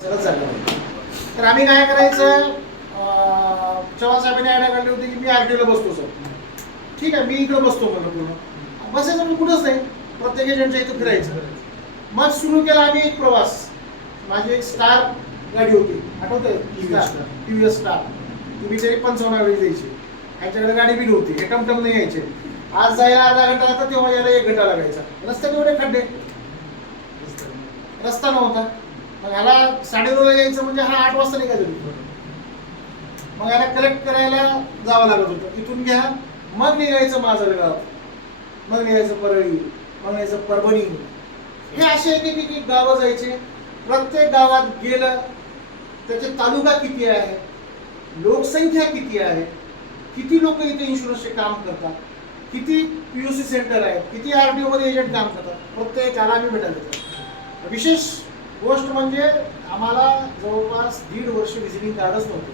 सरच झालं नाही. तर आम्ही काय करायचं, चव्हाण साहेबांनी आयडिया काढली होती की मी आरटीओला बसतो सर. ठीक आहे, मी इकडे बसतो म्हणलं, पूर्ण बसायचं मी कुठंच नाही, प्रत्येक एजंटच्या इथं फिरायचं. मग सुरू केला आम्ही एक प्रवास. माझी एक स्टार गाडी होती, आठवतंय? TVS star. तुम्ही तरी 55 वेळी जायची, ह्याच्याकडे गाडी बी नव्हती, हे टमटम नाही यायचे. आज जायला अर्धा घंटा लागता, तेव्हा यायला 1 घंटा लागायचा. रस्त्याने एवढे खड्डे, रस्ता नव्हता. मग ह्याला 9:30ला यायचं म्हणजे हा 8 वाजता निघायचं. मग याला कलेक्ट करायला जावं लागत होतं. इथून घ्या, मग निघायचं माजलगाव, मग निघायचं परळी, मग निघायचं परभणी. हे असे एक गावं जायचे. प्रत्येक गावात गेलं त्याचे तालुका किती आहे, लोकसंख्या किती आहे, किती लोक इथे इन्शुरन्सचे काम करतात, किती पीयूसी सेंटर आहेत, किती आरटीओ मध्ये एजंट काम करतात, प्रत्येकाला आम्ही भेटायला जातो. विशेष गोष्ट म्हणजे आम्हाला जवळपास 1.5 वर्ष व्हिजिटिंग कार्डच नव्हते.